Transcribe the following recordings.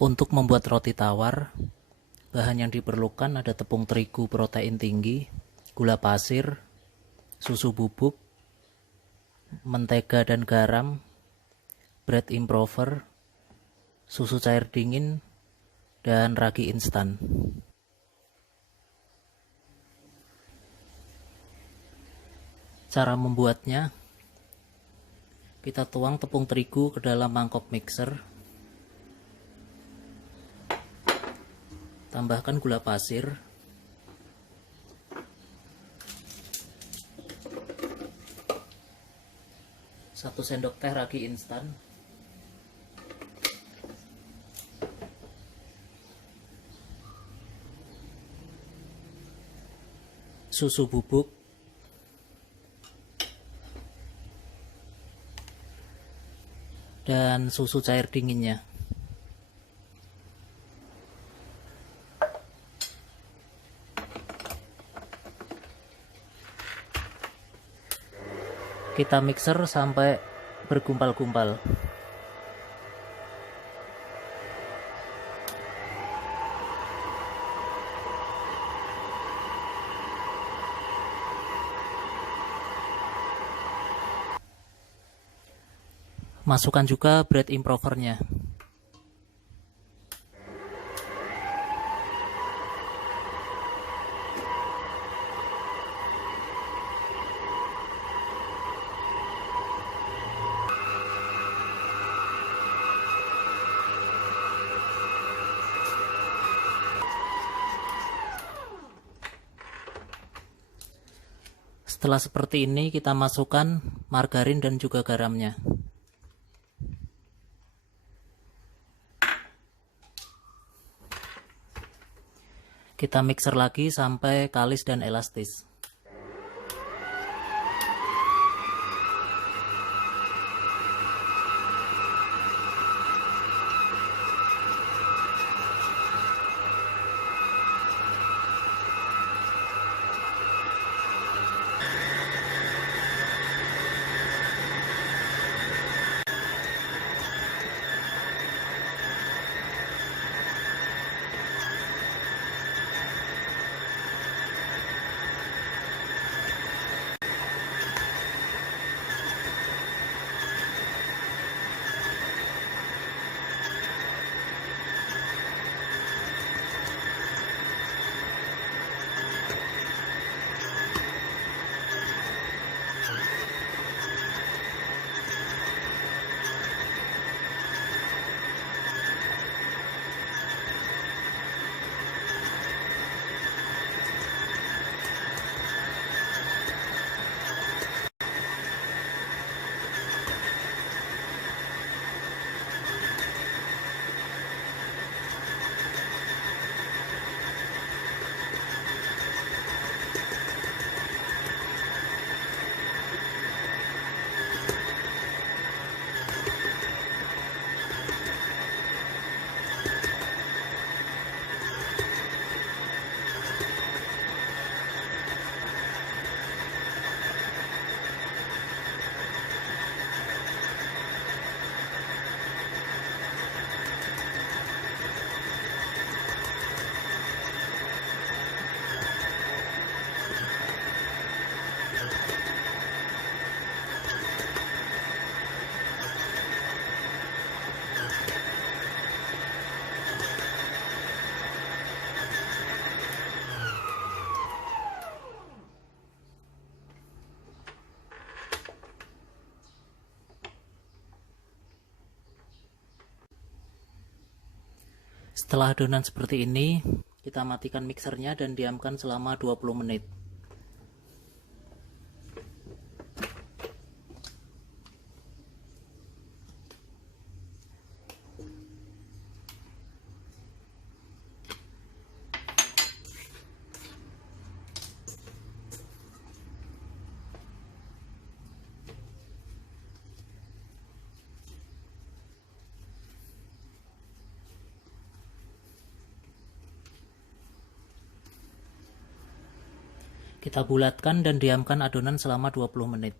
Untuk membuat roti tawar, bahan yang diperlukan ada tepung terigu protein tinggi, gula pasir, susu bubuk, mentega dan garam, bread improver, susu cair dingin, dan ragi instan. Cara membuatnya, kita tuang tepung terigu ke dalam mangkok mixer. Tambahkan gula pasir, satu sendok teh ragi instan, susu bubuk, dan susu cair dinginnya. Kita mixer sampai bergumpal-gumpal. Masukkan juga bread improvernya. Setelah seperti ini, kita masukkan margarin dan juga garamnya. Kita mixer lagi sampai kalis dan elastis. Setelah adonan seperti ini, kita matikan mixernya dan diamkan selama 20 menit. Kita bulatkan dan diamkan adonan selama 20 menit.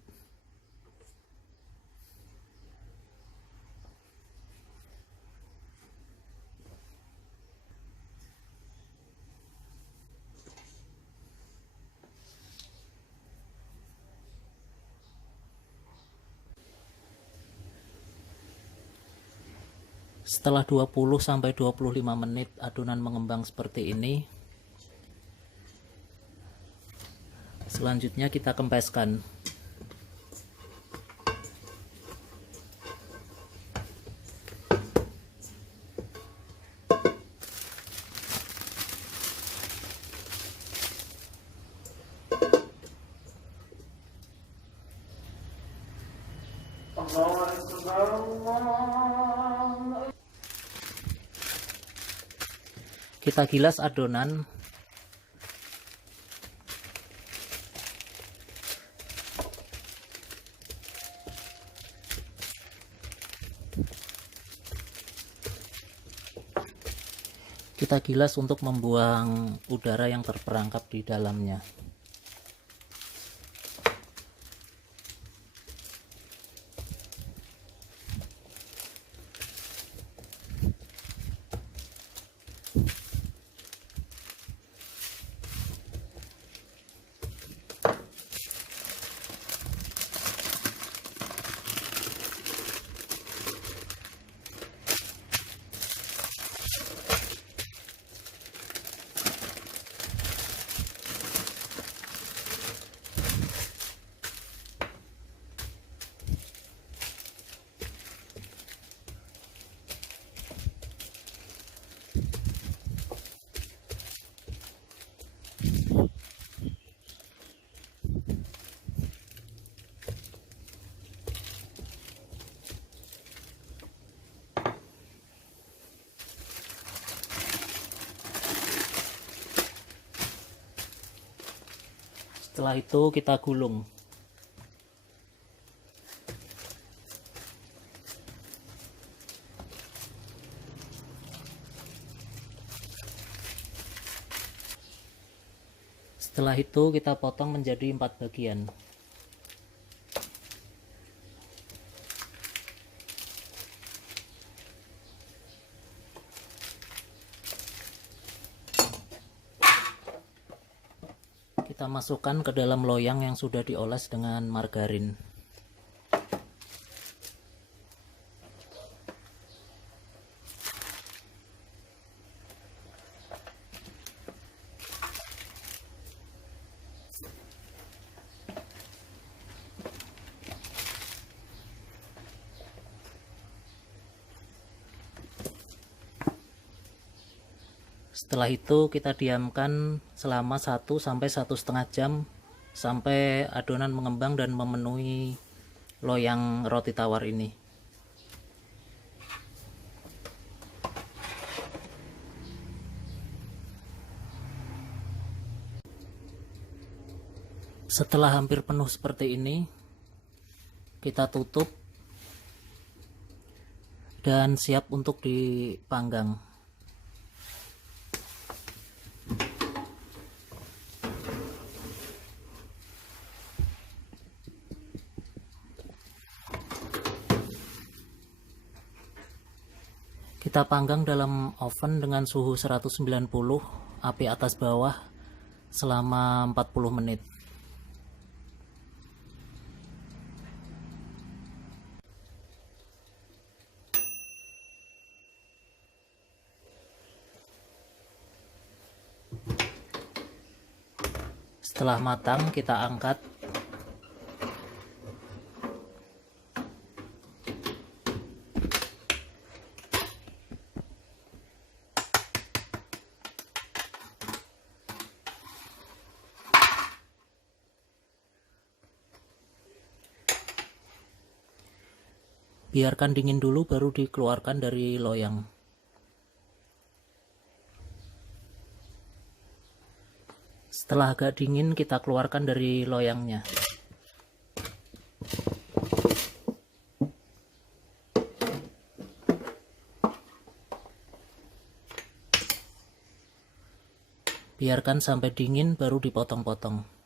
Setelah 20-25 menit adonan mengembang seperti ini, selanjutnya kita kempeskan. Kita gilas adonan. Kita gilas untuk membuang udara yang terperangkap di dalamnya. Setelah itu kita gulung. Setelah itu kita potong menjadi 4 bagian. Kita masukkan ke dalam loyang yang sudah dioles dengan margarin. Setelah itu kita diamkan selama 1-1,5 jam sampai adonan mengembang dan memenuhi loyang roti tawar ini. Setelah hampir penuh seperti ini, kita tutup dan siap untuk dipanggang. Kita panggang dalam oven dengan suhu 190, api atas bawah selama 40 menit. Setelah matang, kita angkat. Biarkan dingin dulu baru dikeluarkan dari loyang. Setelah agak dingin, kita keluarkan dari loyangnya. Biarkan sampai dingin baru dipotong-potong.